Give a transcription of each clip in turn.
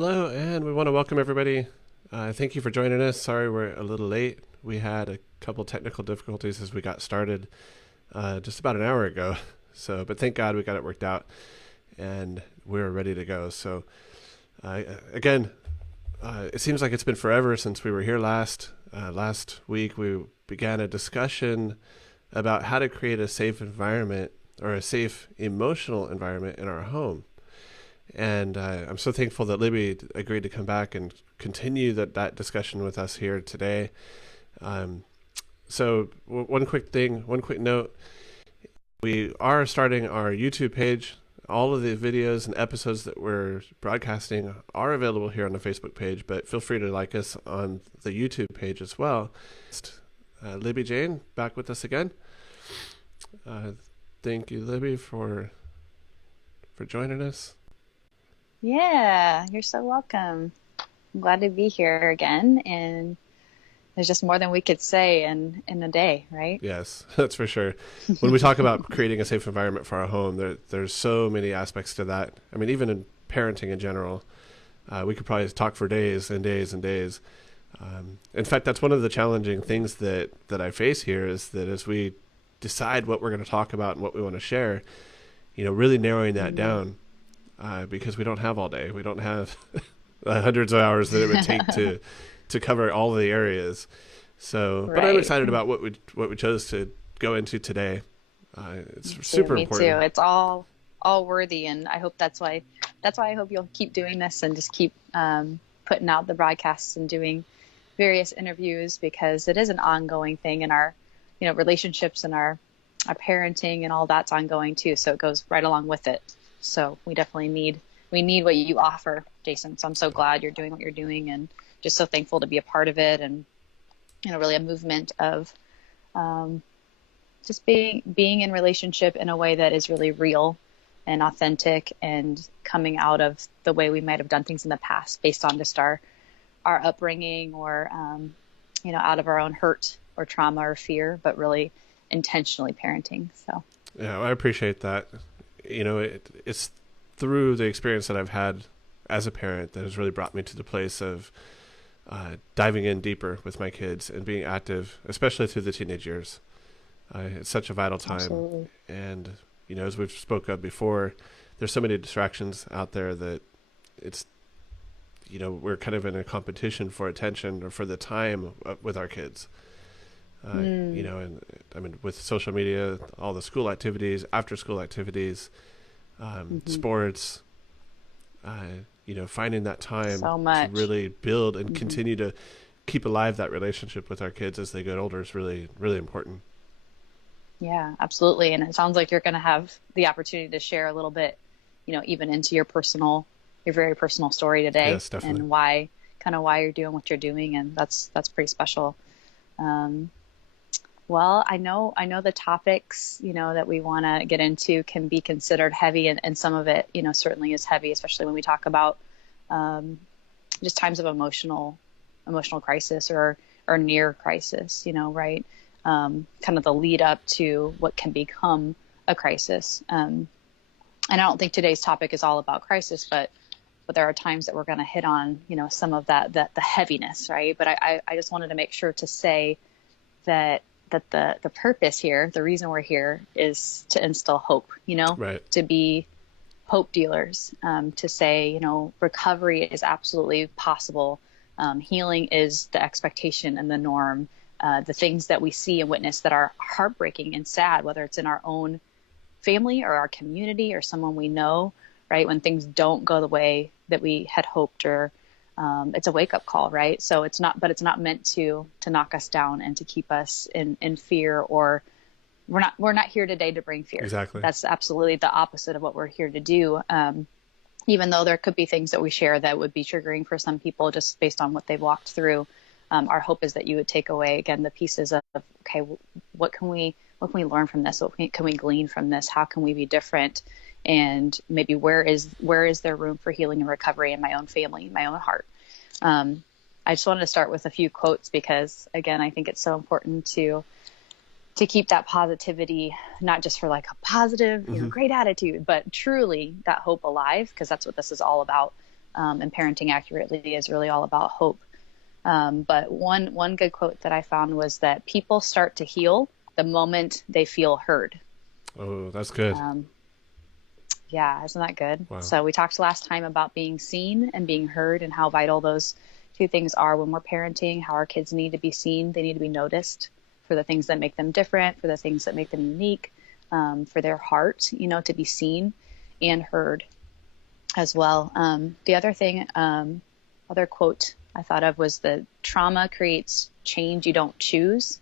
Hello, and we want to welcome everybody. Thank you for joining us. Sorry we're a little late. We had a couple technical difficulties as we got started just about an hour ago. But thank God we got it worked out, and we're ready to go. So, again, it seems like it's been forever since we were here last. Last week we began a discussion about how to create a safe environment or a safe emotional environment in our home. And I'm so thankful that Libby agreed to come back and continue that discussion with us here today. One quick note. We are starting our YouTube page. All of the videos and episodes that we're broadcasting are available here on the Facebook page, but feel free to like us on the YouTube page as well. Libby Jane, back with us again. Thank you, Libby, for joining us. Yeah, you're so welcome. I'm glad to be here again, and there's just more than we could say in a day, right? Yes, that's for sure. When we talk about creating a safe environment for our home, there's so many aspects to that. I mean, even in parenting in general, we could probably talk for days and days and days. In fact, that's one of the challenging things that I face here is that as we decide what we're going to talk about and what we want to share, really narrowing that down. Because we don't have all day. We don't have hundreds of hours that it would take to cover all the areas. So, right. But I'm excited about what we chose to go into today. It's super important. Me too. It's all worthy, and I hope that's why I hope you'll keep doing this and just keep putting out the broadcasts and doing various interviews, because it is an ongoing thing in our relationships and our parenting, and all that's ongoing too. So it goes right along with it. So we definitely need what you offer, Jason. So I'm so glad you're doing what you're doing, and just so thankful to be a part of it, and really a movement of just being in relationship in a way that is really real and authentic, and coming out of the way we might have done things in the past based on just our upbringing, or out of our own hurt or trauma or fear, but really intentionally parenting. So yeah, I appreciate that. It's through the experience that I've had as a parent that has really brought me to the place of diving in deeper with my kids and being active, especially through the teenage years. It's such a vital time. Absolutely. And, as we've spoke of before, there's so many distractions out there that it's, we're kind of in a competition for attention or for the time with our kids. And I mean, with social media, all the school activities, after school activities, sports, finding that time to really build and continue to keep alive that relationship with our kids as they get older is really, really important. Yeah, absolutely. And it sounds like you're going to have the opportunity to share a little bit, even into your very personal story today. Yes, definitely. And why you're doing what you're doing. And that's pretty special. Well, I know the topics, that we want to get into can be considered heavy, and some of it, certainly is heavy, especially when we talk about just times of emotional crisis or near crisis, right? Kind of the lead up to what can become a crisis. And I don't think today's topic is all about crisis, but there are times that we're going to hit on, some of the heaviness, right? But I just wanted to make sure to say that the purpose here, the reason we're here, is to instill hope, right. To be hope dealers, to say, recovery is absolutely possible. Healing is the expectation and the norm. The things that we see and witness that are heartbreaking and sad, whether it's in our own family or our community or someone we know, right? When things don't go the way that we had hoped, or it's a wake-up call, right? So it's not meant to knock us down and to keep us in fear, or we're not here today to bring fear. Exactly. That's absolutely the opposite of what we're here to do. Even though there could be things that we share that would be triggering for some people just based on what they've walked through, our hope is that you would take away, again, the pieces of, okay, what can we learn from this? What can we glean from this? How can we be different? And maybe where is there room for healing and recovery in my own family, my own heart? I just wanted to start with a few quotes because, again, I think it's so important to keep that positivity, not just for like a positive, great attitude, but truly that hope alive, because that's what this is all about. and parenting accurately is really all about hope. But one good quote that I found was that people start to heal the moment they feel heard. Oh, that's good. Yeah, isn't that good? Wow. So we talked last time about being seen and being heard and how vital those two things are when we're parenting, how our kids need to be seen. They need to be noticed for the things that make them different, for the things that make them unique, for their heart, to be seen and heard as well. The other thing, other quote I thought of was the trauma creates change you don't choose,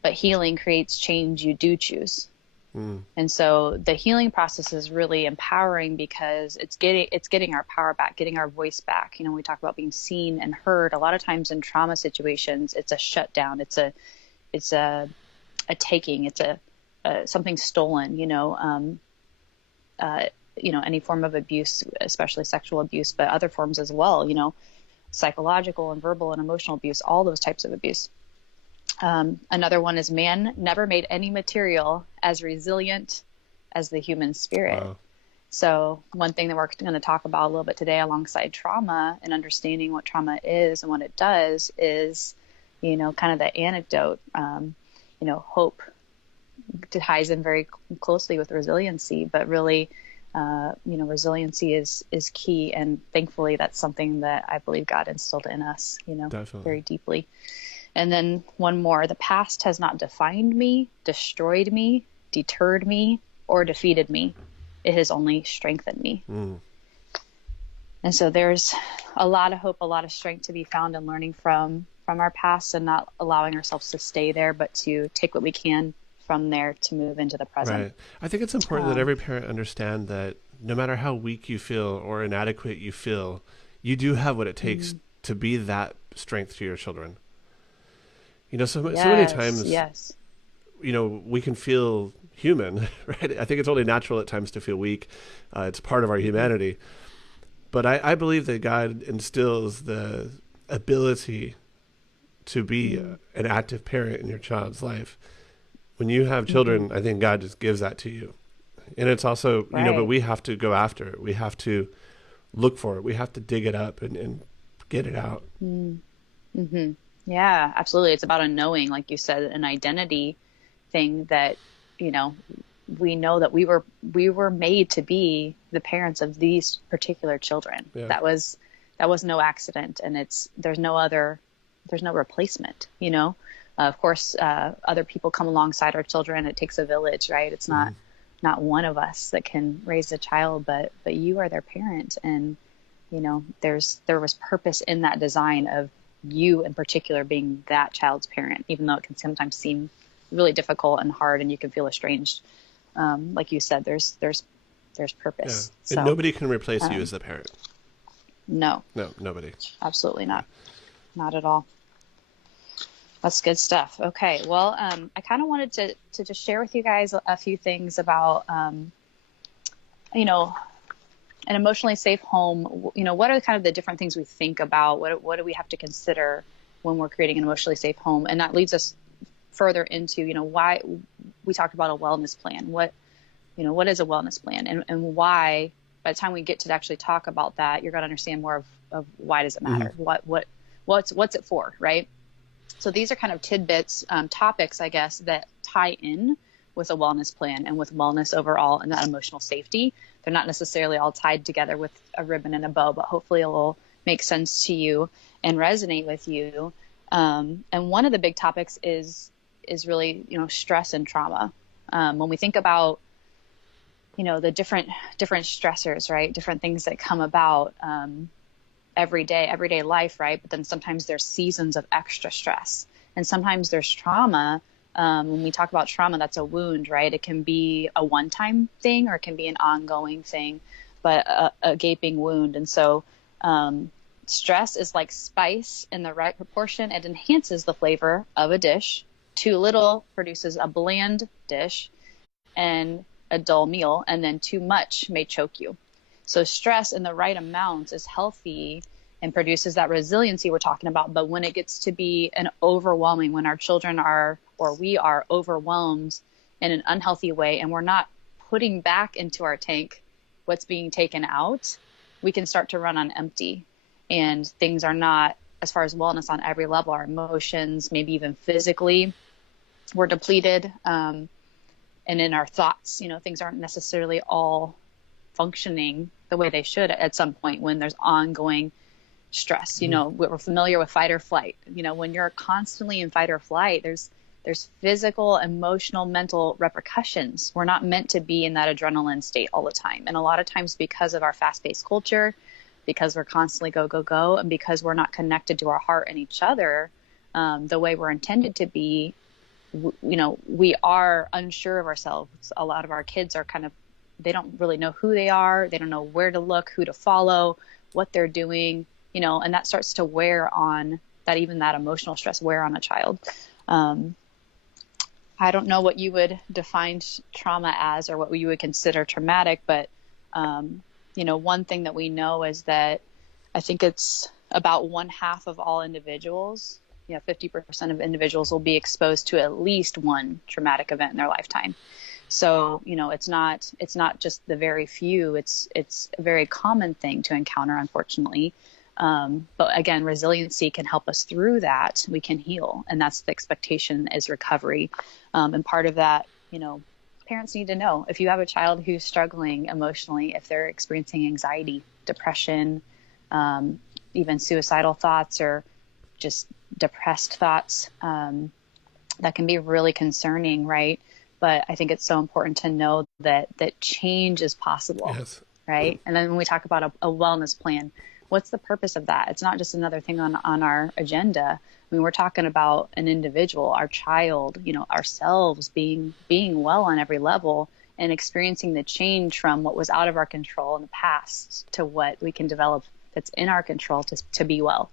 but healing creates change you do choose. And so the healing process is really empowering because it's getting our power back, getting our voice back. We talk about being seen and heard. A lot of times in trauma situations, it's a shutdown. It's a taking. It's a something stolen. Any form of abuse, especially sexual abuse, but other forms as well. Psychological and verbal and emotional abuse, all those types of abuse. Another one is man never made any material as resilient as the human spirit. Wow. So one thing that we're going to talk about a little bit today alongside trauma and understanding what trauma is and what it does is, kind of the anecdote, hope ties in very closely with resiliency, but really, resiliency is key. And thankfully that's something that I believe God instilled in us, Definitely. very deeply. And then one more, the past has not defined me, destroyed me, deterred me, or defeated me. It has only strengthened me. And so there's a lot of hope, a lot of strength to be found in learning from our past and not allowing ourselves to stay there, but to take what we can from there to move into the present. Right. I think it's important that every parent understand that no matter how weak you feel or inadequate you feel, you do have what it takes to be that strength to your children. So many times, yes. We can feel human, right? I think it's only natural at times to feel weak. It's part of our humanity. But I believe that God instills the ability to be an active parent in your child's life. When you have children, I think God just gives that to you. And it's also, but we have to go after it. We have to look for it. We have to dig it up and get it out. Mm-hmm. Yeah, absolutely. It's about a knowing, like you said, an identity thing that, we know that we were made to be the parents of these particular children. Yeah. That was no accident, and there's no replacement, Of course, other people come alongside our children. It takes a village, right? It's not one of us that can raise a child, but you are their parent. And, there was purpose in that design of you in particular being that child's parent, even though it can sometimes seem really difficult and hard and you can feel estranged. Like you said, there's purpose. Yeah. And nobody can replace you as the parent. No, nobody. Absolutely not. Not at all. That's good stuff. Okay. Well, I kind of wanted to just share with you guys a few things about, an emotionally safe home. What are kind of the different things we think about? What do we have to consider when we're creating an emotionally safe home? And that leads us further into, why we talked about a wellness plan. What is a wellness plan, and why? By the time we get to actually talk about that, you're going to understand more of why does it matter? What's it for, right? So these are kind of tidbits, topics, I guess, that tie in with a wellness plan and with wellness overall and that emotional safety. They're not necessarily all tied together with a ribbon and a bow, but hopefully it will make sense to you and resonate with you. And one of the big topics is really, stress and trauma. When we think about, the different stressors, right? Different things that come about, everyday life, right? But then sometimes there's seasons of extra stress, and sometimes there's trauma. When we talk about trauma, that's a wound, right? It can be a one-time thing or it can be an ongoing thing, but a gaping wound. And so stress is like spice in the right proportion. It enhances the flavor of a dish. Too little produces a bland dish and a dull meal, and then too much may choke you. So stress in the right amount is healthy and produces that resiliency we're talking about. But when it gets to be an overwhelming, when our children are, or we are overwhelmed in an unhealthy way, and we're not putting back into our tank what's being taken out, we can start to run on empty, and things are not, as far as wellness on every level, our emotions, maybe even physically, we're depleted. And in our thoughts, things aren't necessarily all functioning the way they should at some point when there's ongoing stress. We're familiar with fight or flight. When you're constantly in fight or flight, there's physical, emotional, mental repercussions. We're not meant to be in that adrenaline state all the time. And a lot of times, because of our fast-paced culture, because we're constantly go, go, go, and because we're not connected to our heart and each other the way we're intended to be, we are unsure of ourselves. A lot of our kids are they don't really know who they are. They don't know where to look, who to follow, what they're doing, and that starts to wear on that, even that emotional stress wear on a child. I don't know what you would define trauma as, or what you would consider traumatic, but, one thing that we know is that I think it's about 1/2 of all individuals, 50% of individuals will be exposed to at least one traumatic event in their lifetime. So, it's not just the very few, it's a very common thing to encounter, unfortunately. But again, resiliency can help us through that. We can heal. And that's the expectation, is recovery. And part of that, parents need to know, if you have a child who's struggling emotionally, if they're experiencing anxiety, depression, even suicidal thoughts, or just depressed thoughts, that can be really concerning, right? But I think it's so important to know that change is possible, Yes. right? And then when we talk about a wellness plan, what's the purpose of that? It's not just another thing on our agenda. I mean, we're talking about an individual, our child, ourselves being well on every level, and experiencing the change from what was out of our control in the past to what we can develop that's in our control to be well.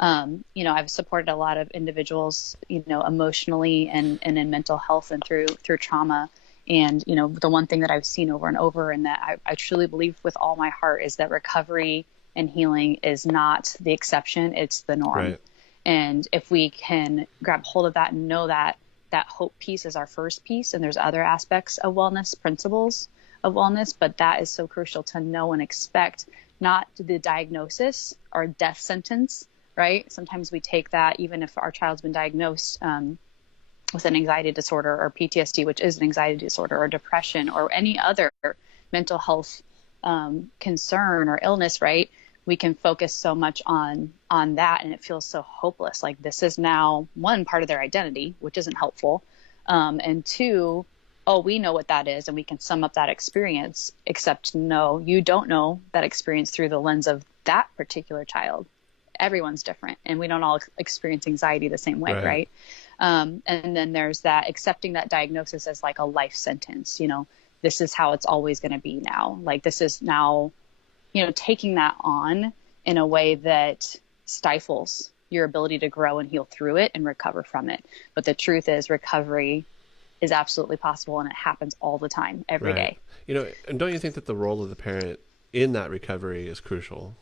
I've supported a lot of individuals, emotionally and in mental health and through trauma. And, the one thing that I've seen over and over, and that I truly believe with all my heart, is that recovery and healing is not the exception, it's the norm. Right. And if we can grab hold of that and know that hope piece is our first piece, and there's other aspects of wellness, principles of wellness, but that is so crucial to know and expect, not the diagnosis or death sentence, right? Sometimes we take that, even if our child's been diagnosed with an anxiety disorder or PTSD, which is an anxiety disorder, or depression, or any other mental health concern or illness, right? We can focus so much on that, and it feels so hopeless. Like, this is now one part of their identity, which isn't helpful. And two, we know what that is, and we can sum up that experience, except no, you don't know that experience through the lens of that particular child. Everyone's different, and we don't all experience anxiety the same way, right? And then there's that accepting that diagnosis as like a life sentence. This is how it's always going to be now. Like, this is now, taking that on in a way that stifles your ability to grow and heal through it and recover from it. But the truth is, recovery is absolutely possible, and it happens all the time, every day. And don't you think that the role of the parent in that recovery is crucial?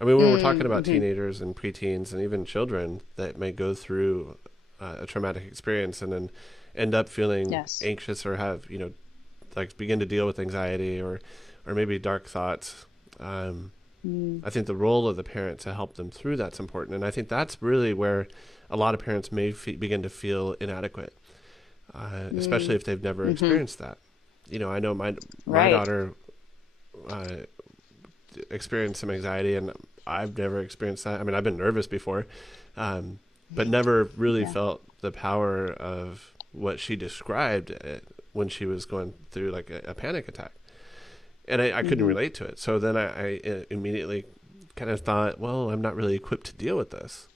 I mean, when we're talking about teenagers and preteens and even children that may go through a traumatic experience and then end up feeling anxious, or have, begin to deal with anxiety or maybe dark thoughts. I think the role of the parent to help them through that's important. And I think that's really where a lot of parents may begin to feel inadequate, especially if they've never experienced that. I know my daughter experienced some anxiety, and I've never experienced that. I mean, I've been nervous before, but never really felt the power of what she described when she was going through like a panic attack. And I couldn't relate to it. So then I immediately kind of thought, well, I'm not really equipped to deal with this.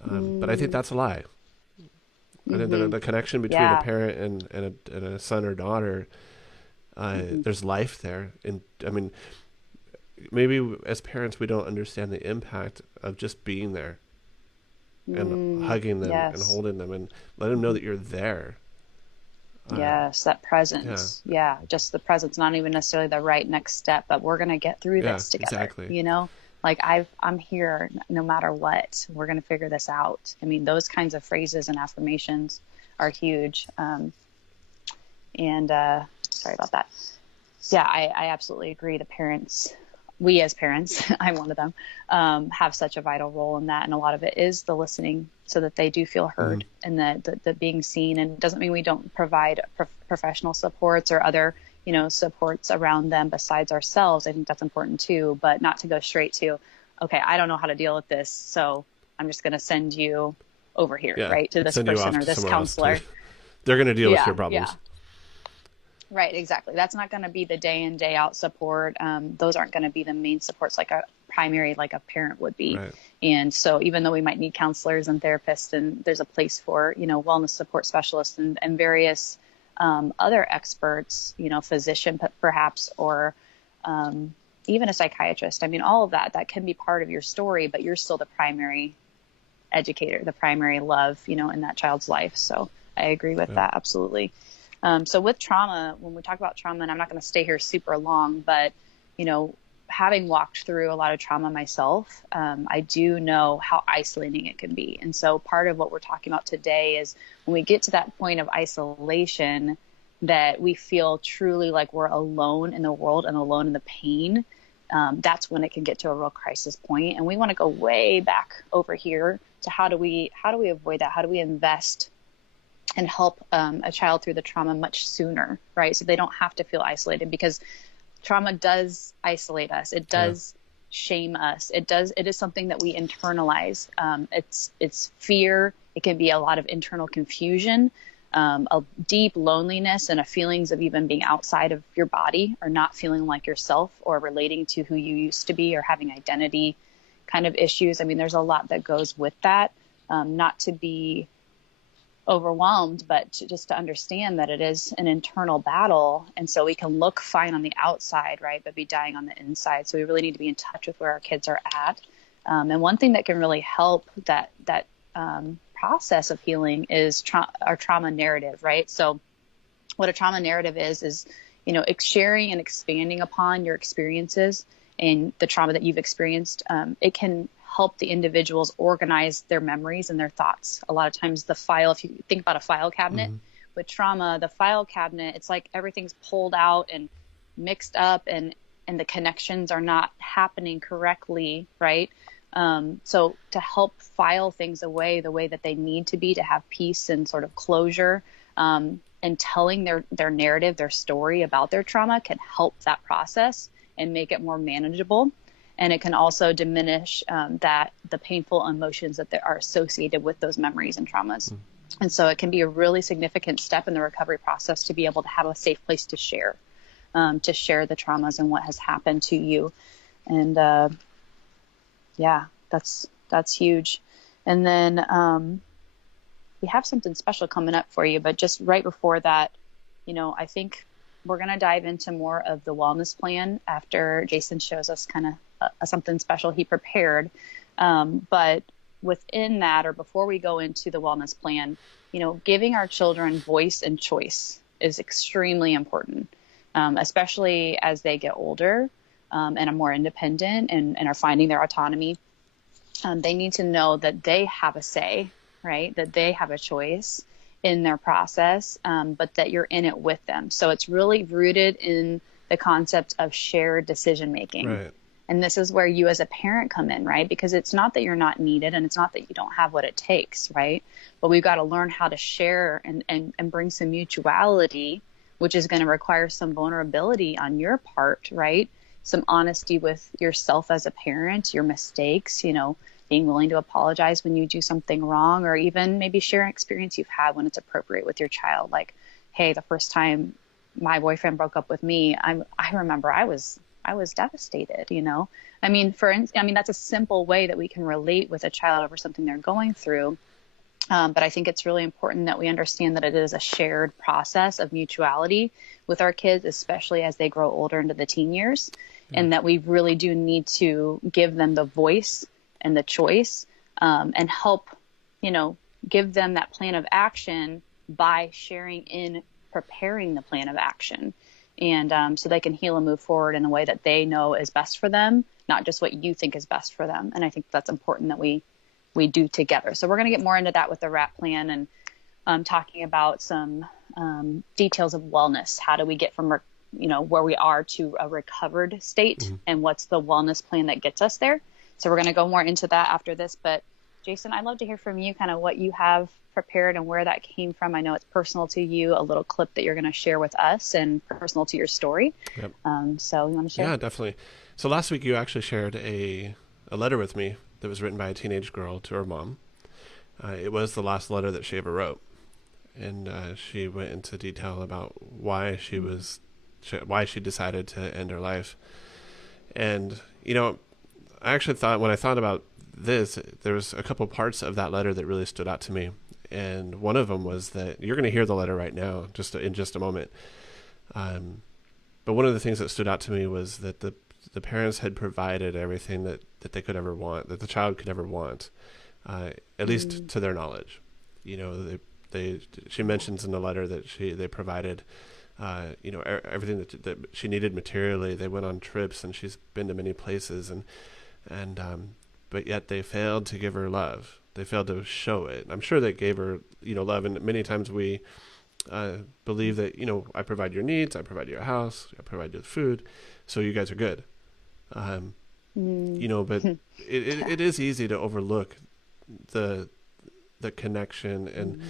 But I think that's a lie. I think the connection between a parent and a son or daughter, there's life there. And I mean, maybe as parents, we don't understand the impact of just being there and hugging them and holding them and letting them know that you're there. Yes, that presence. Yeah, just the presence, not even necessarily the right next step, but we're going to get through this together. Exactly. Like I'm here no matter what. We're going to figure this out. I mean, those kinds of phrases and affirmations are huge. Sorry about that. Yeah, I absolutely agree. The parents we as parents, I'm one of them, have such a vital role in that. And a lot of it is the listening so that they do feel heard and the being seen. And it doesn't mean we don't provide professional supports or other, supports around them besides ourselves. I think that's important too, but not to go straight to, okay, I don't know how to deal with this, so I'm just going to send you over here, right, to this send you off person or to this somewhere else counselor. They're going to deal with your problems. Right, exactly. That's not going to be the day in, day out support. Those aren't going to be the main supports like a primary, like a parent would be. Right. And so even though we might need counselors and therapists, and there's a place for, wellness support specialists and various other experts, physician perhaps, or even a psychiatrist. I mean, all of that can be part of your story, but you're still the primary educator, the primary love, in that child's life. So I agree with that. Absolutely. So with trauma, when we talk about trauma, and I'm not going to stay here super long, but, having walked through a lot of trauma myself, I do know how isolating it can be. And so part of what we're talking about today is when we get to that point of isolation, that we feel truly like we're alone in the world and alone in the pain. That's when it can get to a real crisis point. And we want to go way back over here to how do we avoid that? How do we invest and help a child through the trauma much sooner, right? So they don't have to feel isolated, because trauma does isolate us. It does shame us. It is something that we internalize. It's fear. It can be a lot of internal confusion, a deep loneliness, and a feelings of even being outside of your body or not feeling like yourself or relating to who you used to be or having identity kind of issues. I mean, there's a lot that goes with that. Not to be overwhelmed, but just to understand that it is an internal battle. And so we can look fine on the outside, right, but be dying on the inside. So we really need to be in touch with where our kids are at. And one thing that can really help that process of healing is our trauma narrative, right? So what a trauma narrative is, sharing and expanding upon your experiences and the trauma that you've experienced. It can help the individuals organize their memories and their thoughts. A lot of times if you think about a file cabinet with trauma, the file cabinet, it's like everything's pulled out and mixed up and the connections are not happening correctly, right? So to help file things away the way that they need to be to have peace and sort of closure, and telling their narrative, their story about their trauma can help that process and make it more manageable. And it can also diminish the painful emotions that are associated with those memories and traumas. And so it can be a really significant step in the recovery process to be able to have a safe place to share the traumas and what has happened to you. And that's huge. And then we have something special coming up for you, but just right before that, I think we're going to dive into more of the wellness plan after Jason shows us kind of something special he prepared. But within that, or before we go into the wellness plan, giving our children voice and choice is extremely important, especially as they get older and are more independent and are finding their autonomy. They need to know that they have a say, right? That they have a choice in their process, but that you're in it with them. So it's really rooted in the concept of shared decision making. Right. And this is where you as a parent come in, right? Because it's not that you're not needed and it's not that you don't have what it takes, right? But we've got to learn how to share and bring some mutuality, which is going to require some vulnerability on your part, right? Some honesty with yourself as a parent, your mistakes, being willing to apologize when you do something wrong, or even maybe share an experience you've had when it's appropriate with your child. Like, hey, the first time my boyfriend broke up with me, I remember I was devastated, I mean, that's a simple way that we can relate with a child over something they're going through. But I think it's really important that we understand that it is a shared process of mutuality with our kids, especially as they grow older into the teen years, and that we really do need to give them the voice and the choice, and help, give them that plan of action by sharing in preparing the plan of action. And so they can heal and move forward in a way that they know is best for them, not just what you think is best for them. And I think that's important that we do together. So we're going to get more into that with the WRAP plan and talking about some details of wellness. How do we get from where we are to a recovered state, Mm-hmm. and what's the wellness plan that gets us there. So we're going to go more into that after this. But Jason, I'd love to hear from you kind of what you have prepared and where that came from. I know it's personal to you, a little clip that you're going to share with us and personal to your story. Yep. So you want to share? Yeah, definitely. So last week you actually shared a letter with me that was written by a teenage girl to her mom. It was the last letter that she ever wrote. And she went into detail about why why she decided to end her life. And, I actually thought, when I thought about this, there was a couple parts of that letter that really stood out to me. And one of them was that you're going to hear the letter right now, in just a moment. But one of the things that stood out to me was that the parents had provided everything that they could ever want, that the child could ever want, at least to their knowledge. She mentions in the letter that they provided, everything that she needed materially. They went on trips, and she's been to many places, but yet they failed to give her love. They failed to show it. I'm sure they gave her, love. And many times we believe that, I provide your needs, I provide you a house, I provide you food, so you guys are good. But it is easy to overlook the connection and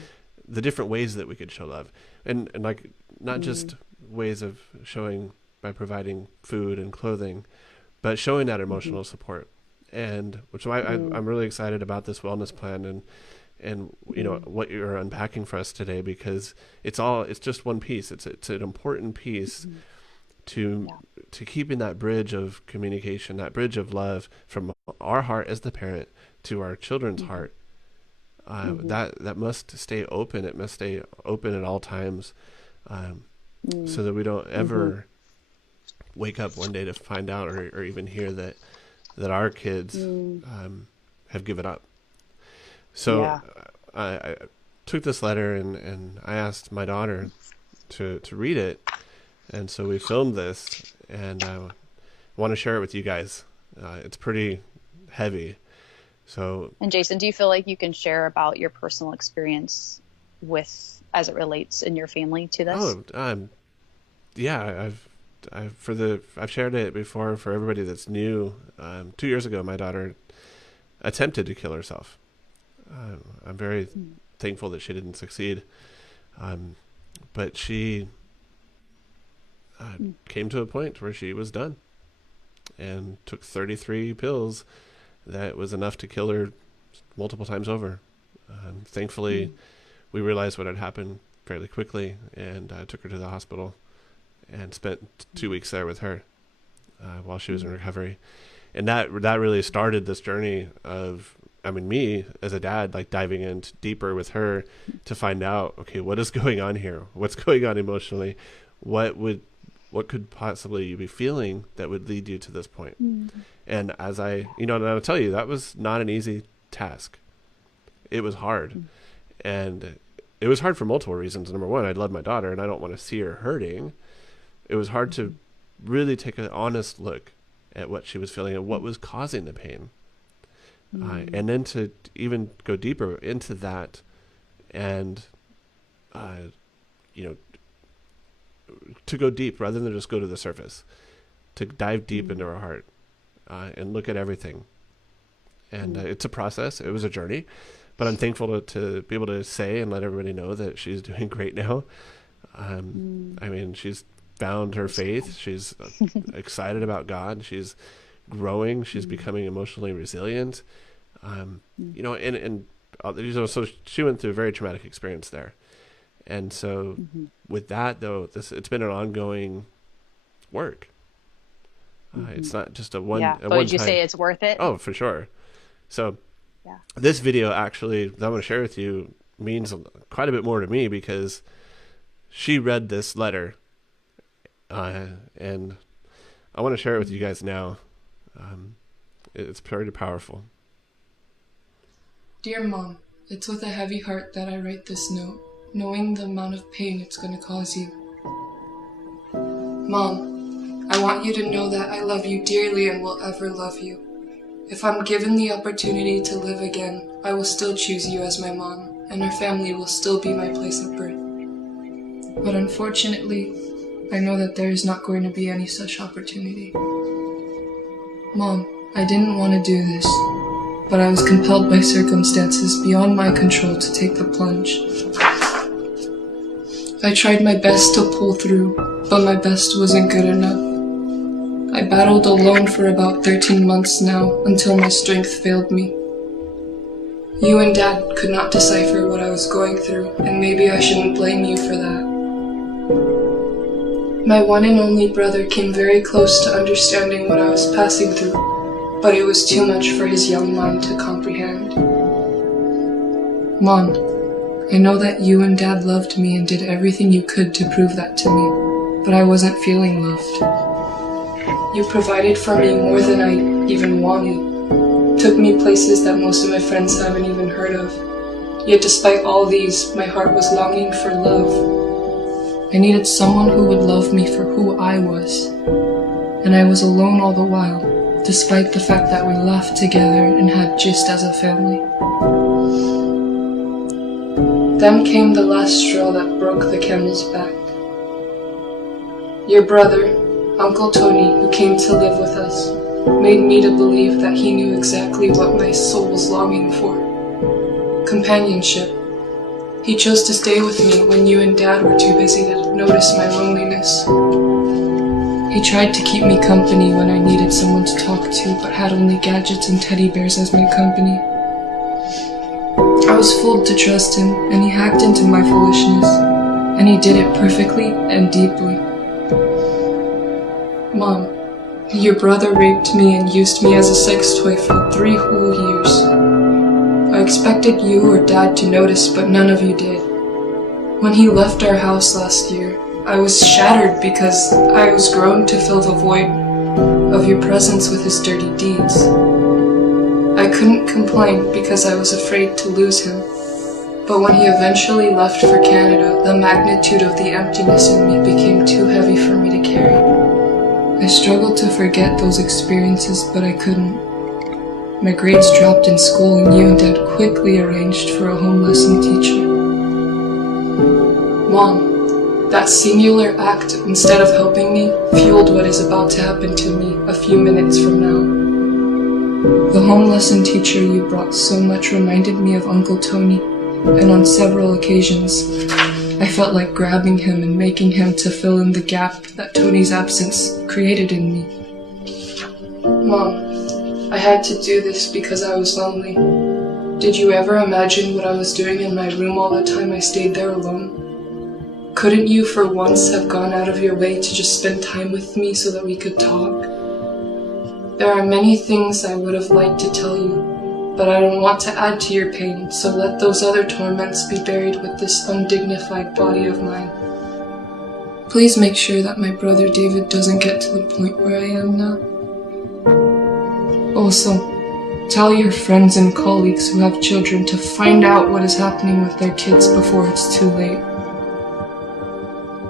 the different ways that we could show love, and like not just ways of showing by providing food and clothing, but showing that emotional support. And which is why I'm really excited about this wellness plan and what you're unpacking for us today, because it's just one piece. It's an important piece to keeping that bridge of communication, that bridge of love from our heart as the parent to our children's heart. That must stay open. It must stay open at all times, so that we don't ever wake up one day to find out or even hear that our kids have given up. So I took this letter and I asked my daughter to read it, and so we filmed this, and I want to share it with you guys. It's pretty heavy. And Jason, do you feel like you can share about your personal experience as it relates in your family to this? Yeah, I've shared it before for everybody that's new. 2 years ago, my daughter attempted to kill herself. I'm very thankful that she didn't succeed. But she came to a point where she was done and took 33 pills. That was enough to kill her multiple times over. Thankfully, we realized what had happened fairly quickly, and took her to the hospital and spent 2 weeks there with her while she was in recovery. And that really started this journey of, me as a dad, like diving in deeper with her to find out, okay, what is going on here? What's going on emotionally? What could possibly you be feeling that would lead you to this point? And as and I'll tell you, that was not an easy task. It was hard. And it was hard for multiple reasons. Number one, I love my daughter and I don't want to see her hurting. It was hard to really take an honest look at what she was feeling and what was causing the pain. And then to even go deeper into that and, to go deep rather than just go to the surface, to dive deep into her heart and look at everything. And it's a process. It was a journey, but I'm thankful to be able to say and let everybody know that she's doing great now. She's found her faith. She's excited about God. She's growing. She's becoming emotionally resilient. So she went through a very traumatic experience there. And so with that, though, it's been an ongoing work. It's not just a one. Yeah, but would you say it's worth it? Oh, for sure. So this video actually that I'm going to share with you means quite a bit more to me because she read this letter, and I want to share it with you guys now. It's pretty powerful. Dear Mom, it's with a heavy heart that I write this note, knowing the amount of pain it's going to cause you. Mom, I want you to know that I love you dearly and will ever love you. If I'm given the opportunity to live again, I will still choose you as my mom, and our family will still be my place of birth. But unfortunately, I know that there is not going to be any such opportunity. Mom, I didn't want to do this, but I was compelled by circumstances beyond my control to take the plunge. I tried my best to pull through, but my best wasn't good enough. I battled alone for about 13 months now, until my strength failed me. You and Dad could not decipher what I was going through, and maybe I shouldn't blame you for that. My one and only brother came very close to understanding what I was passing through, but it was too much for his young mind to comprehend. Mom, I know that you and Dad loved me and did everything you could to prove that to me, but I wasn't feeling loved. You provided for me more than I even wanted, took me places that most of my friends haven't even heard of. Yet despite all these, my heart was longing for love. I needed someone who would love me for who I was. And I was alone all the while, despite the fact that we laughed together and had gist as a family. Then came the last straw that broke the camel's back. Your brother, Uncle Tony, who came to live with us, made me to believe that he knew exactly what my soul was longing for. Companionship. He chose to stay with me when you and Dad were too busy to notice my loneliness. He tried to keep me company when I needed someone to talk to, but had only gadgets and teddy bears as my company. I was fooled to trust him, and he hacked into my foolishness, and he did it perfectly and deeply. Mom, your brother raped me and used me as a sex toy for 3 whole years. I expected you or Dad to notice, but none of you did. When he left our house last year, I was shattered because I was grown to fill the void of your presence with his dirty deeds. I couldn't complain because I was afraid to lose him. But when he eventually left for Canada, the magnitude of the emptiness in me became too heavy for me to carry. I struggled to forget those experiences, but I couldn't. My grades dropped in school, and you and Dad quickly arranged for a home lesson teacher. Mom, that singular act, instead of helping me, fueled what is about to happen to me a few minutes from now. The home lesson teacher you brought so much reminded me of Uncle Tony, and on several occasions, I felt like grabbing him and making him to fill in the gap that Tony's absence created in me. Mom, I had to do this because I was lonely. Did you ever imagine what I was doing in my room all the time I stayed there alone? Couldn't you for once have gone out of your way to just spend time with me so that we could talk? There are many things I would have liked to tell you, but I don't want to add to your pain, so let those other torments be buried with this undignified body of mine. Please make sure that my brother David doesn't get to the point where I am now. Also, tell your friends and colleagues who have children to find out what is happening with their kids before it's too late.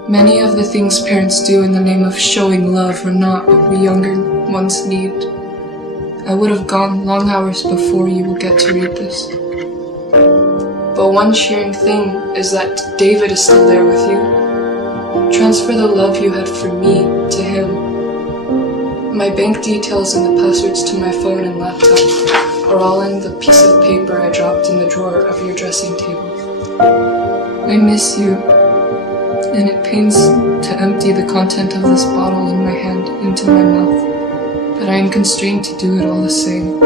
Many of the things parents do in the name of showing love are not what we younger ones need. I would have gone long hours before you will get to read this. But one cheering thing is that David is still there with you. Transfer the love you had for me to him. My bank details and the passwords to my phone and laptop are all in the piece of paper I dropped in the drawer of your dressing table. I miss you, and it pains to empty the content of this bottle in my hand into my mouth, but I am constrained to do it all the same.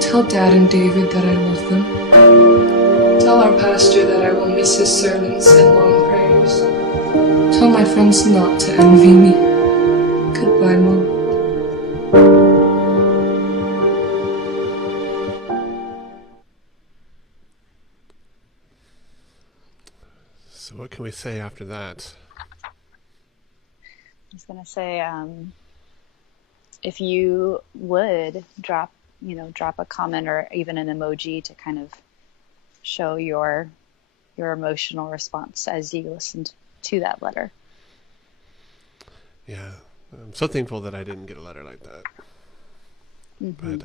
Tell Dad and David that I love them. Tell our pastor that I will miss his sermons and long prayers. Tell my friends not to envy me. Goodbye, Mom. So what can we say after that? I was going to say, if you would drop a comment or even an emoji to kind of show your emotional response as you listened to that letter. Yeah, I'm so thankful that I didn't get a letter like that. Mm-hmm. But,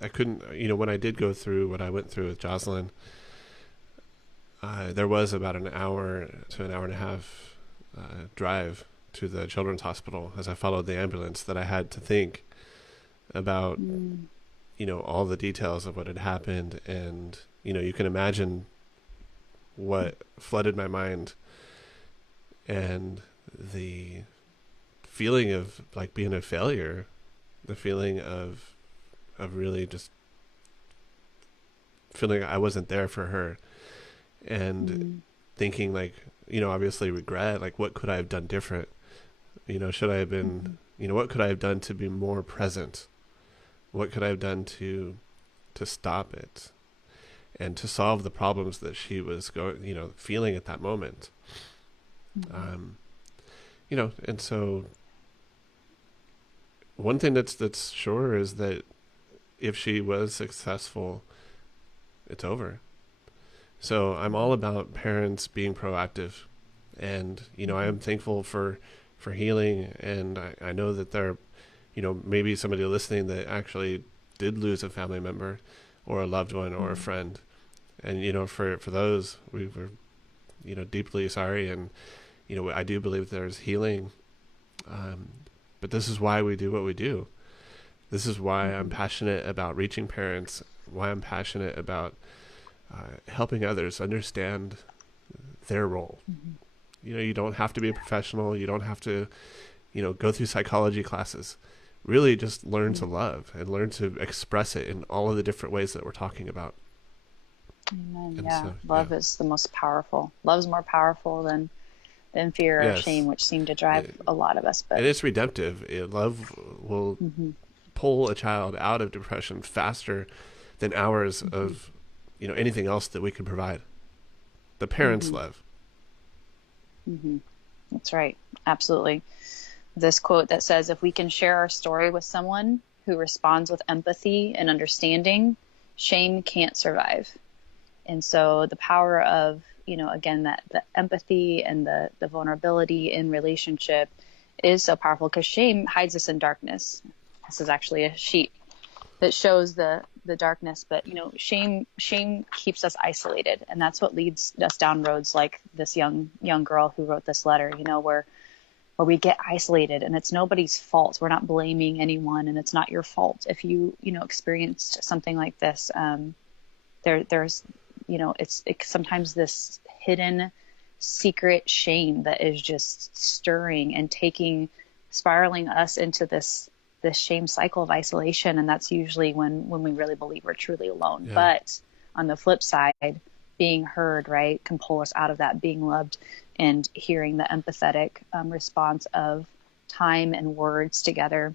I couldn't, when I did go through what I went through with Jocelyn, there was about an hour to an hour and a half drive to the children's hospital as I followed the ambulance that I had to think about, all the details of what had happened. And, you can imagine what flooded my mind and the feeling of like being a failure, the feeling of really just feeling I wasn't there for her, and thinking like, obviously regret, like what could I have done different? Should I have been, what could I have done to be more present? What could I have done to stop it and to solve the problems that she was feeling at that moment? And so one thing that's sure is that if she was successful, it's over. So I'm all about parents being proactive, and I am thankful for healing, and I know that there, maybe somebody listening that actually did lose a family member or a loved one or a friend, and for those we were deeply sorry, and I do believe there's healing, but this is why we do what we do. This is why I'm passionate about reaching parents, why I'm passionate about helping others understand their role. You don't have to be a professional. You don't have to, go through psychology classes. Really just learn to love and learn to express it in all of the different ways that we're talking about. Amen. Love is the most powerful. Love's more powerful than fear or shame, which seem to drive a lot of us. But and it's redemptive. Love will pull a child out of depression faster than hours of, anything else that we can provide. The parents' love. That's right. Absolutely. This quote that says, if we can share our story with someone who responds with empathy and understanding, shame can't survive. And so the power of, again, that the empathy and the vulnerability in relationship is so powerful, because shame hides us in darkness. This is actually a sheet that shows the darkness, but shame keeps us isolated, and that's what leads us down roads like this young girl who wrote this letter, where we get isolated, and it's nobody's fault. We're not blaming anyone, and it's not your fault if you experienced something like this. There's it's sometimes this hidden secret shame that is just stirring and spiraling us into this shame cycle of isolation. And that's usually when we really believe we're truly alone. But on the flip side, being heard, right, can pull us out of that, being loved, and hearing the empathetic response of time and words together.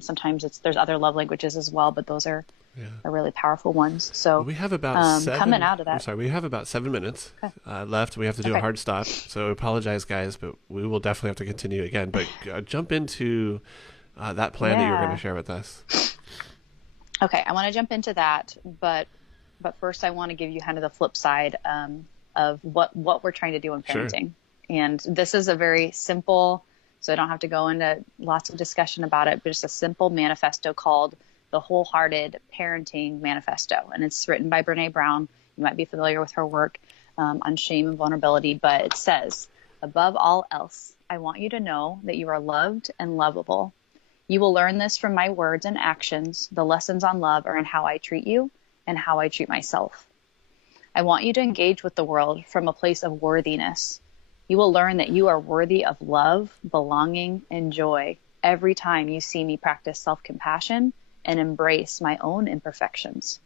Sometimes there's other love languages as well, but those are really powerful ones. So we have about coming out of that. I'm sorry, we have about 7 minutes left. We have to do a hard stop. So I apologize, guys, but we will definitely have to continue again. But jump into that plan that you were going to share with us. Okay, I want to jump into that, but first I want to give you kind of the flip side of what we're trying to do in parenting. Sure. And this is a very simple, so I don't have to go into lots of discussion about it, but it's a simple manifesto called the Wholehearted Parenting Manifesto. And it's written by Brené Brown. You might be familiar with her work on shame and vulnerability, but it says, above all else, I want you to know that you are loved and lovable. You will learn this from my words and actions. The lessons on love are in how I treat you and how I treat myself. I want you to engage with the world from a place of worthiness. You will learn that you are worthy of love, belonging, and joy every time you see me practice self-compassion and embrace my own imperfections.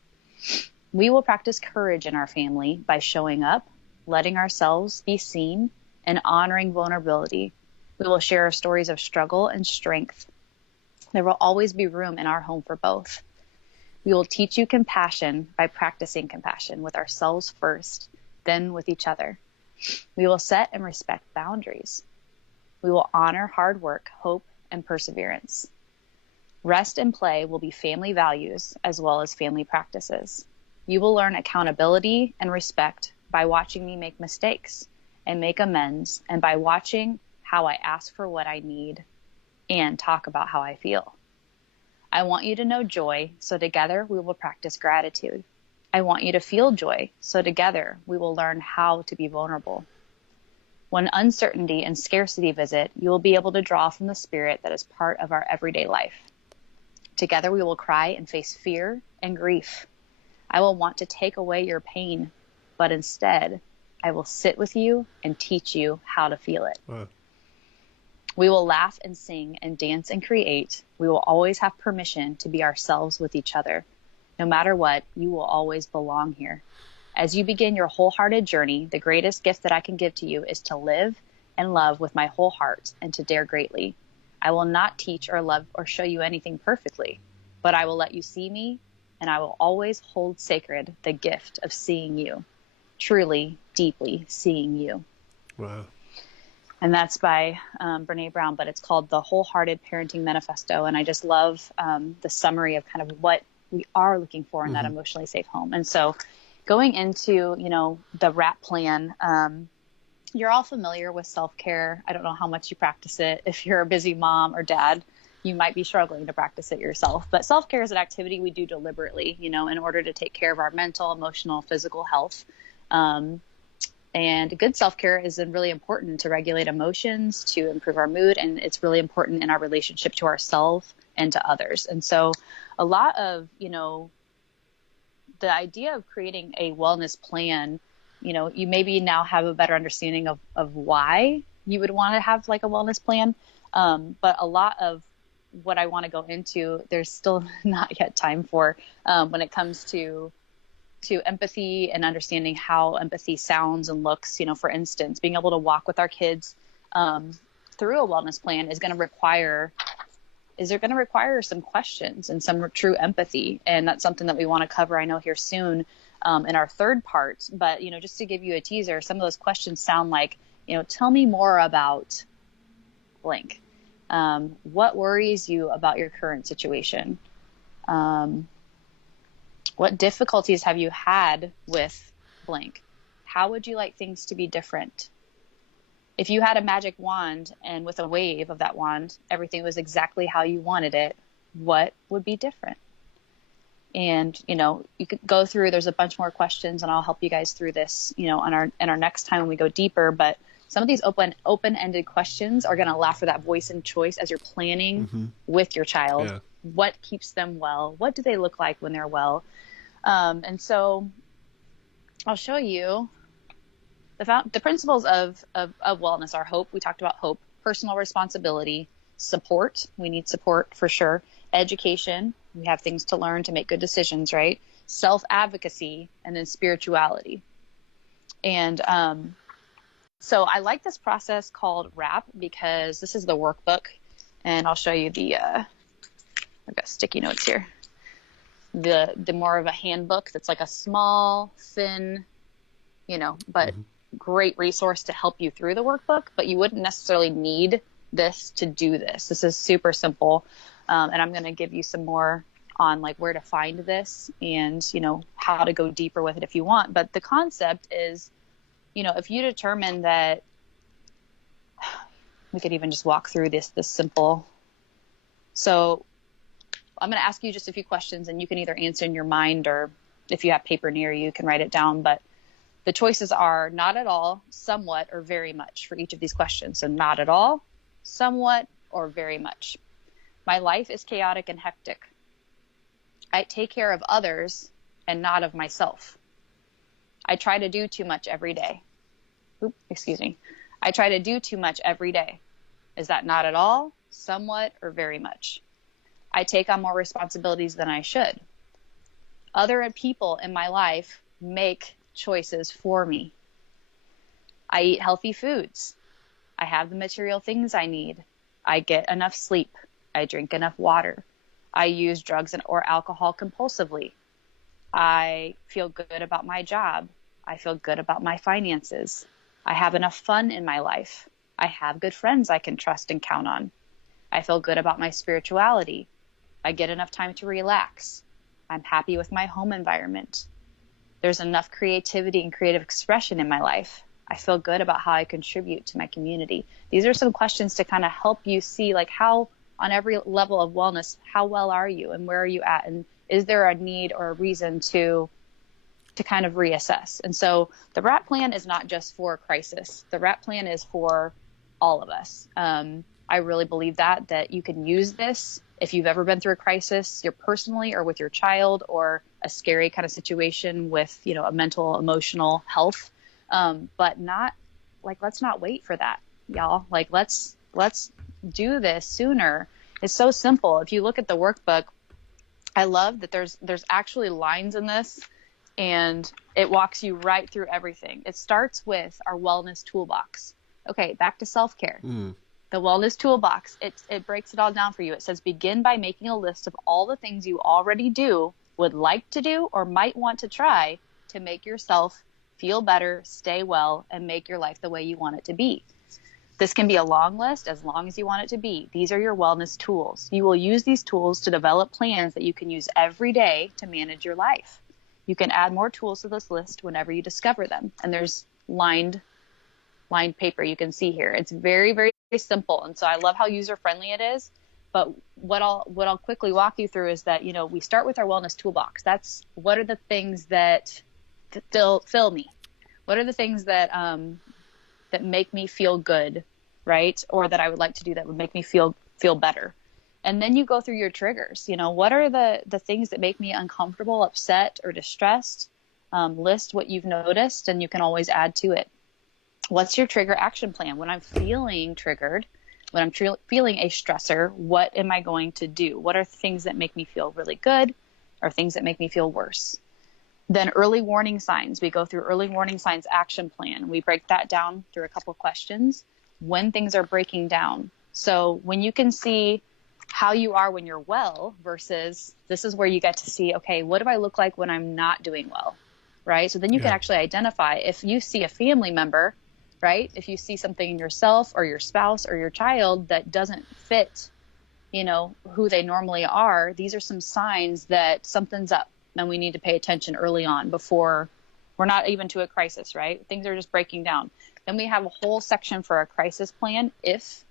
We will practice courage in our family by showing up, letting ourselves be seen, and honoring vulnerability. We will share our stories of struggle and strength. There will always be room in our home for both. We will teach you compassion by practicing compassion with ourselves first, then with each other. We will set and respect boundaries. We will honor hard work, hope, and perseverance. Rest and play will be family values as well as family practices. You will learn accountability and respect by watching me make mistakes and make amends, and by watching how I ask for what I need and talk about how I feel. I want you to know joy, so together we will practice gratitude. I want you to feel joy, so together we will learn how to be vulnerable. When uncertainty and scarcity visit, you will be able to draw from the spirit that is part of our everyday life. Together we will cry and face fear and grief. I will want to take away your pain, but instead I will sit with you and teach you how to feel it. Wow. We will laugh and sing and dance and create. We will always have permission to be ourselves with each other. No matter what, you will always belong here. As you begin your wholehearted journey, the greatest gift that I can give to you is to live and love with my whole heart and to dare greatly. I will not teach or love or show you anything perfectly, but I will let you see me, and I will always hold sacred the gift of seeing you, truly, deeply seeing you. Wow. And that's by Brene Brown, but it's called The Wholehearted Parenting Manifesto. And I just love the summary of kind of what we are looking for in that emotionally safe home. And so going into, the WRAP plan, you're all familiar with self-care. I don't know how much you practice it. If you're a busy mom or dad, you might be struggling to practice it yourself. But self-care is an activity we do deliberately, in order to take care of our mental, emotional, physical health. And good self-care is really important to regulate emotions, to improve our mood, and it's really important in our relationship to ourselves and to others. And so a lot of, the idea of creating a wellness plan, you maybe now have a better understanding of why you would want to have like a wellness plan. But a lot of what I want to go into, there's still not yet time for when it comes to empathy and understanding how empathy sounds and looks. For instance, being able to walk with our kids through a wellness plan is going to require some questions and some true empathy. And that's something that we want to cover, I know, here soon in our third part. But, just to give you a teaser, some of those questions sound like, tell me more about blank. What worries you about your current situation? What difficulties have you had with blank? How would you like things to be different? If you had a magic wand and with a wave of that wand, everything was exactly how you wanted it, what would be different? And, you could go through, there's a bunch more questions, and I'll help you guys through this, in our next time when we go deeper. But some of these open-ended questions are going to allow for that voice and choice as you're planning with your child. Yeah. What keeps them well? What do they look like when they're well? And so I'll show you the principles of wellness are hope. We talked about hope, personal responsibility, support. We need support for sure. Education. We have things to learn to make good decisions, right? Self-advocacy, and then spirituality. And so I like this process called WRAP because this is the workbook, and I'll show you I've got sticky notes here. The more of a handbook that's like a small, thin, but great resource to help you through the workbook, but you wouldn't necessarily need this to do this. This is super simple. And I'm going to give you some more on like where to find this and, how to go deeper with it if you want. But the concept is, if you determine that we could even just walk through this simple. So I'm going to ask you just a few questions, and you can either answer in your mind, or if you have paper near you, you can write it down. But the choices are not at all, somewhat, or very much for each of these questions. So not at all, somewhat, or very much. My life is chaotic and hectic. I take care of others and not of myself. I try to do too much every day. I try to do too much every day. Is that not at all, somewhat, or very much? I take on more responsibilities than I should. Other people in my life make choices for me. I eat healthy foods. I have the material things I need. I get enough sleep. I drink enough water. I use drugs or alcohol compulsively. I feel good about my job. I feel good about my finances. I have enough fun in my life. I have good friends I can trust and count on. I feel good about my spirituality. I get enough time to relax. I'm happy with my home environment. There's enough creativity and creative expression in my life. I feel good about how I contribute to my community. These are some questions to kind of help you see like how on every level of wellness, how well are you and where are you at? And is there a need or a reason to to kind of reassess. And so the RAP plan is not just for crisis. The RAP plan is for all of us. I really believe that you can use this if you've ever been through a crisis, you're personally or with your child, or a scary kind of situation with, a mental, emotional health. But not let's not wait for that, y'all. Let's do this sooner. It's so simple. If you look at the workbook, I love that there's actually lines in this, and it walks you right through everything. It starts with our wellness toolbox. Okay, back to self-care. The wellness toolbox, it breaks it all down for you. It says, begin by making a list of all the things you already do, would like to do, or might want to try to make yourself feel better, stay well, and make your life the way you want it to be. This can be a long list, as long as you want it to be. These are your wellness tools. You will use these tools to develop plans that you can use every day to manage your life. You can add more tools to this list whenever you discover them. And there's lined paper you can see here. It's very, very simple. And so I love how user-friendly it is. But what I'll quickly walk you through is that, we start with our wellness toolbox. That's what are the things that fill me? What are the things that make me feel good, right? Or that I would like to do that would make me feel better. And then you go through your triggers. What are the things that make me uncomfortable, upset, or distressed? List what you've noticed, and you can always add to it. What's your trigger action plan? When I'm feeling triggered, when I'm feeling a stressor, what am I going to do? What are things that make me feel really good, or things that make me feel worse? Then early warning signs. We go through early warning signs action plan. We break that down through a couple questions. When things are breaking down. So when you can see how you are when you're well versus this is where you get to see, okay, what do I look like when I'm not doing well, right? So then you can actually identify if you see a family member, right? If you see something in yourself or your spouse or your child that doesn't fit, who they normally are, these are some signs that something's up and we need to pay attention early on before we're not even to a crisis, right? Things are just breaking down. Then we have a whole section for a crisis plan. If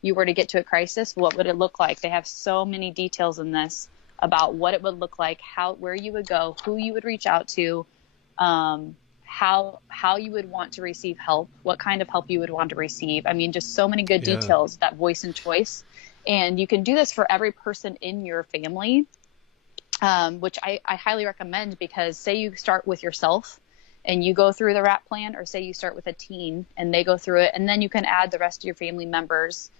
you were to get to a crisis, what would it look like? They have so many details in this about what it would look like, where you would go, who you would reach out to, how you would want to receive help, what kind of help you would want to receive. I mean, just so many good details, that voice and choice. And you can do this for every person in your family, which I highly recommend, because say you start with yourself and you go through the RAP plan, or say you start with a teen and they go through it, and then you can add the rest of your family members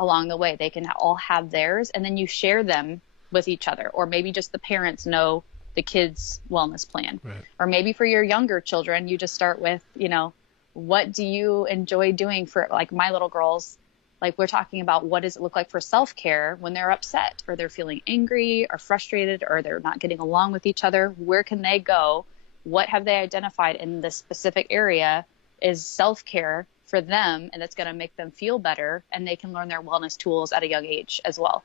along the way. They can all have theirs, and then you share them with each other. Or maybe just the parents know the kids' wellness plan. Right. Or maybe for your younger children, you just start with, what do you enjoy doing for, like my little girls, like we're talking about what does it look like for self-care when they're upset or they're feeling angry or frustrated or they're not getting along with each other. Where can they go? What have they identified in this specific area is self-care for them, and it's going to make them feel better, and they can learn their wellness tools at a young age as well.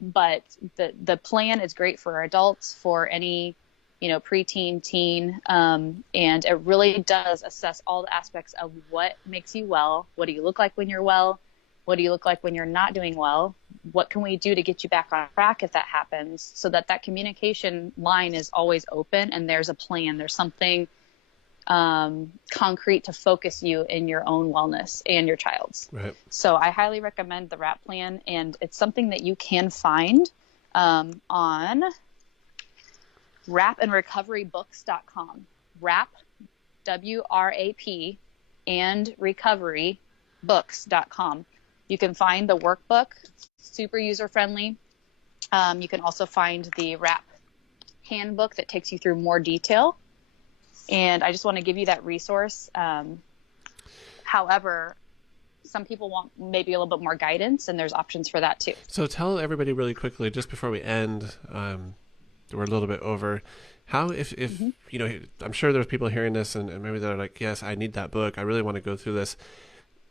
But the plan is great for adults, for any, preteen, teen, and it really does assess all the aspects of what makes you well. What do you look like when you're well? What do you look like when you're not doing well? What can we do to get you back on track if that happens, so that communication line is always open and there's a plan. There's something concrete to focus you in your own wellness and your child's. Right. So I highly recommend the RAP plan, and it's something that you can find on rapandrecoverybooks.com. RAP, WRAP, and recoverybooks.com. You can find the workbook, super user-friendly. You can also find the RAP handbook that takes you through more detail. And I just want to give you that resource. However, some people want maybe a little bit more guidance, and there's options for that too. So tell everybody really quickly, just before we end, we're a little bit over, how if I'm sure there's people hearing this and maybe they're like, yes, I need that book. I really want to go through this.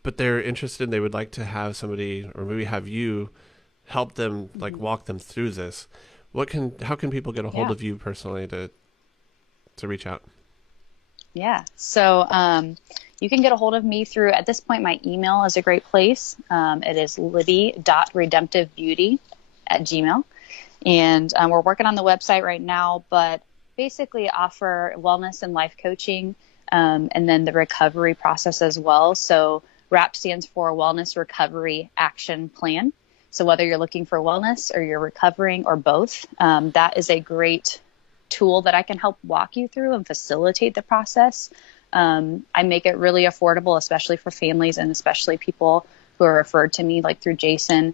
But they're interested, they would like to have somebody, or maybe have you help them, like walk them through this. How can people get a hold of you personally to reach out? Yeah. So you can get a hold of me through, at this point, my email is a great place. It is libby.redemptivebeauty@gmail.com. And we're working on the website right now, but basically offer wellness and life coaching, and then the recovery process as well. So WRAP stands for Wellness Recovery Action Plan. So whether you're looking for wellness or you're recovering or both, that is a great tool that I can help walk you through and facilitate the process. I make it really affordable, especially for families and especially people who are referred to me, like through Jason,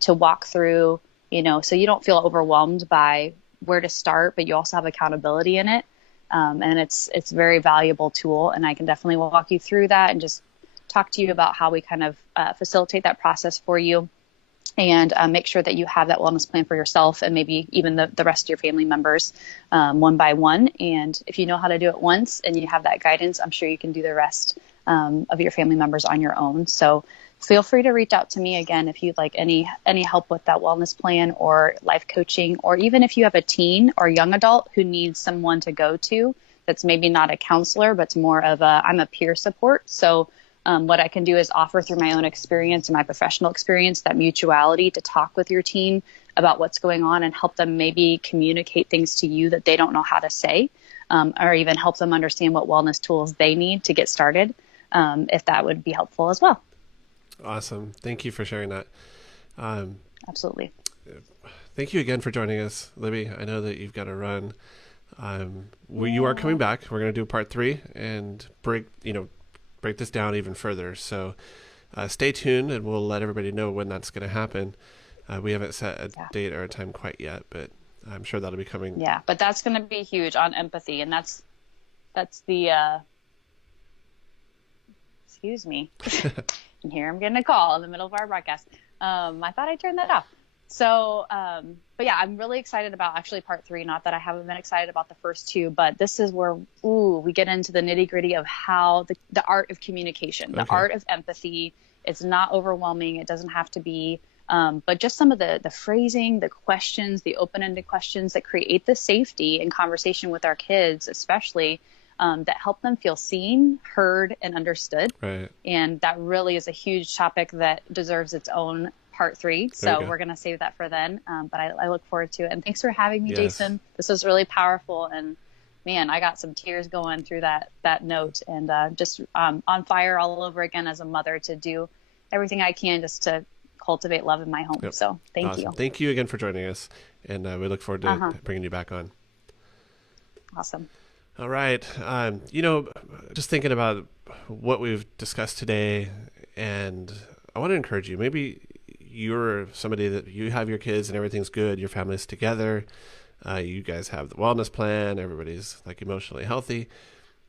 to walk through, so you don't feel overwhelmed by where to start, but you also have accountability in it. And it's a very valuable tool, and I can definitely walk you through that and just talk to you about how we kind of facilitate that process for you, and make sure that you have that wellness plan for yourself and maybe even the rest of your family members, one by one. And if you know how to do it once and you have that guidance, I'm sure you can do the rest of your family members on your own. So feel free to reach out to me again if you'd like any help with that wellness plan or life coaching, or even if you have a teen or young adult who needs someone to go to that's maybe not a counselor, but it's more of I'm a peer support. So what I can do is offer through my own experience and my professional experience that mutuality to talk with your teen about what's going on and help them maybe communicate things to you that they don't know how to say, or even help them understand what wellness tools they need to get started, if that would be helpful as well. Awesome. Thank you for sharing that. Absolutely. Thank you again for joining us, Libby. I know that you've got to run. You are coming back. We're going to do part 3 and break this down even further. So stay tuned, and we'll let everybody know when that's going to happen. We haven't set a date or a time quite yet, but I'm sure that'll be coming. Yeah, but that's going to be huge on empathy, and that's the excuse me. And here I'm getting a call in the middle of our broadcast. I thought I turned that off. So, but yeah, I'm really excited about actually part 3. Not that I haven't been excited about the first 2, but this is where, we get into the nitty gritty of how the art of communication, the art of empathy. It's not overwhelming. It doesn't have to be, but just some of the phrasing, the questions, the open-ended questions that create the safety in conversation with our kids, especially, that help them feel seen, heard, and understood. Right. And that really is a huge topic that deserves its own part 3. So we're going to save that for then. But I look forward to it. And thanks for having me, Jason. This was really powerful. And man, I got some tears going through that note, and just on fire all over again as a mother to do everything I can just to cultivate love in my home. Yep. So thank you. Thank you again for joining us. And we look forward to bringing you back on. Awesome. All right. Just thinking about what we've discussed today, and I want to encourage you. Maybe you're somebody that you have your kids and everything's good. Your family's together. You guys have the wellness plan. Everybody's like emotionally healthy.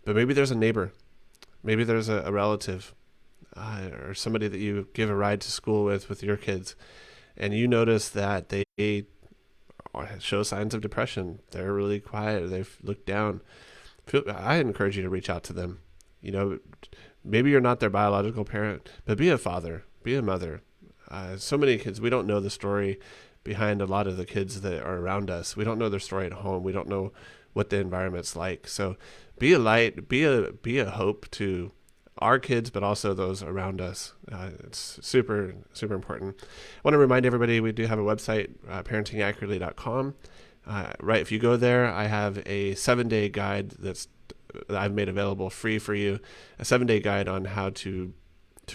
But maybe there's a neighbor. Maybe there's a relative or somebody that you give a ride to school with your kids. And you notice that they show signs of depression. They're really quiet. They've looked down. I encourage you to reach out to them. Maybe you're not their biological parent, but be a father, be a mother. So many kids, we don't know the story behind a lot of the kids that are around us. We don't know their story at home. We don't know what the environment's like. So be a light, be a hope to our kids, but also those around us. It's super, super important. I want to remind everybody we do have a website, parentingaccurately.com. Right, if you go there, I have a 7-day guide that I've made available free for you, a 7-day guide on how to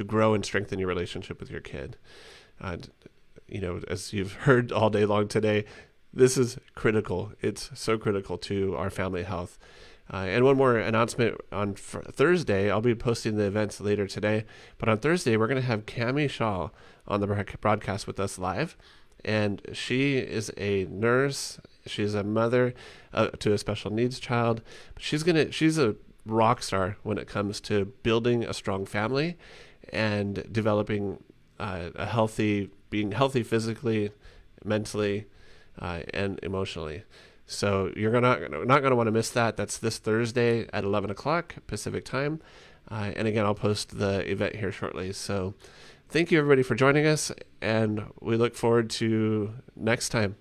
grow and strengthen your relationship with your kid. As you've heard all day long today, this is critical. It's so critical to our family health. And one more announcement on Thursday. I'll be posting the events later today, but on Thursday, we're going to have Cammie Shaw on the broadcast with us live. And she is a nurse. She's a mother to a special needs child. She's a rock star when it comes to building a strong family and developing being healthy physically, mentally, and emotionally. So you're not going to want to miss that. That's this Thursday at 11 o'clock Pacific time. And again, I'll post the event here shortly. So thank you everybody for joining us, and we look forward to next time.